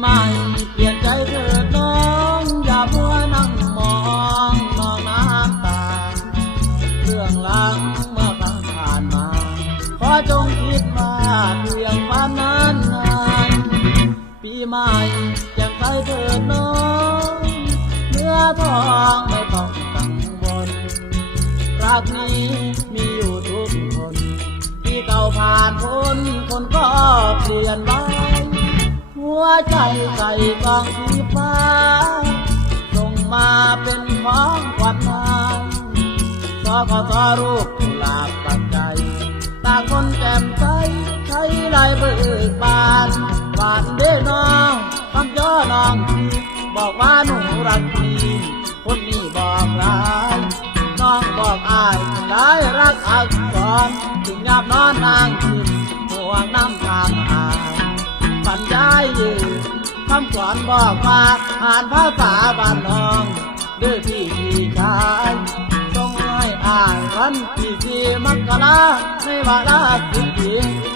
ใหม่เปลี่ยนใจเถิดน้องอย่ามัวนั่งมองนองน้ำตา เรื่องหลังเมื่อครั้งผ่านมาขอจงคิดว่าเพียงความนานนานปีใหม่แจ่มใสเถิดน้องเนื้อทองไม่ต้องกังวลรักนี้มีอยู่ทุกคน ที่เก่าผ่านพ้นคนก็เปลี่ยนไป วใจใส่กล่องสีฟ้าส่งมาเป็นของขวัญนายสอขอสอรูปกุหลาบปักใจตาคนแจ่มใสใช้ลายเบิกบานหวานเด้น้องคำย่อน้องทีบอกว่าหนูรักดีคนนี้บอกร้ายน้องบอกอายได้รักอักษรถึงยามนอนนางคิดห่วงน้ำ อนบอกว่าอ่านภาษาบ้านน้องด้วยพี่พี่ชายต้องให้อ่านวันที่ที่มักกะลาไม่ว่าลาสิปี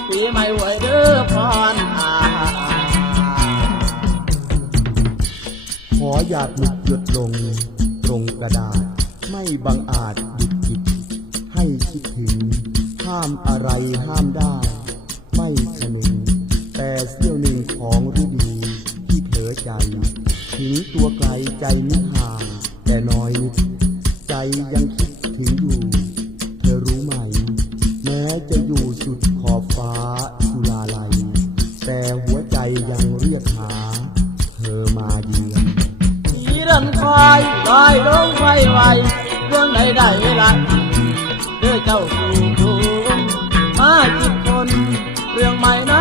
ปีไม่ไหวเด้อพรอาขอหยาดหมึกหยุดลงตรงกระดาษ ไม่บังอาจหยุดหยิบให้คิดถึง ห้ามอะไรห้ามได้ ไม่สนุนแต่เสี้ยวหนึ่งของฤดี อใจ ถึงตัวไกลใจนิห่างแต่น้อยนิดใจยังคิดถึงอยู่ เธอรู้ไหม แม้จะอยู่สุดขอบฟ้าสุลาลัย แต่หัวใจยังเรียกหา เธอมาเยือนผีเดินคอยลอยลงไฟไวเรื่องใดได้เวลาเด้อเจ้าสู่ทุนมาจิตคน เรื่องใหม่นส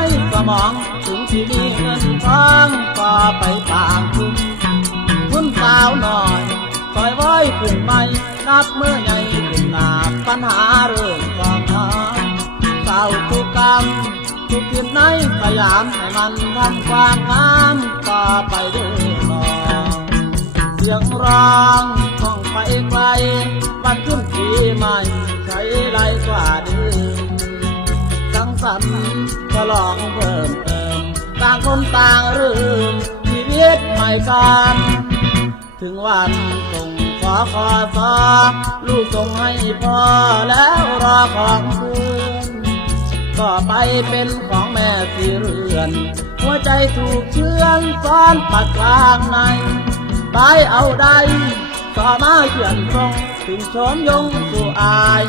มองถึงที่มีเงินทองก็ไปตามคุณคุณสาวหน่อยคอยไว้ขึ้นใหม่นับเมื่อใหญ่ขึ้นหนาปัญหาเรื่องกองทางเศร้าทุกกรรมทุกทิศในสยามให้มันทำความงามต่อไปด้อน้องเสียงร้องท่องไปไกลวันขึ้นปีใหม่ใช้ไรกว่าดิ มสังสรรค์ฉลองเพิ่มเติมต่างคนต่างเริ่มชีวิตใหม่กันถึงวันส่งขอขอสอลูกส่งให้พ่อแล้วรอของคืนก็ไปเป็นของแม่สีเรือน หัวใจถูกเชื่อนซ้อนปักกลางในไปเอาได้ต่อมาเขียนทรงถึงชมยงสู่อาย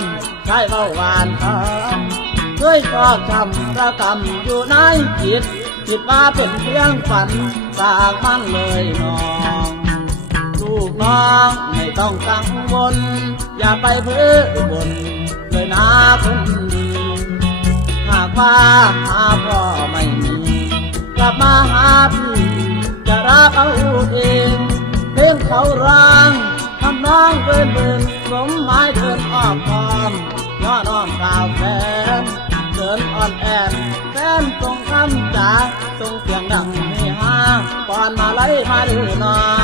ใช้เบาหวานคำเค ยชอบทำประกำอยู่ในจิตคิดว่าเป็นเพียงฝันฝากมันเลยน้องลูกน้องไม่ต้องกังวล อย่าไปเพ้อบนเลยนะคนดีหากว่าหาพ่อไม่มีกลับมาหาพี่จะรักเอาเองเพลงเขาร้างทำน้องเบินเบินสมหมายเดินอ้อมคอมย้อนอ้อมกาวแฟ นเดินอ่อนแอนแฟนทรงคำจ๋าทรงเสียงดังเฮฮาก่อนมาไล่มาดื้อน้อง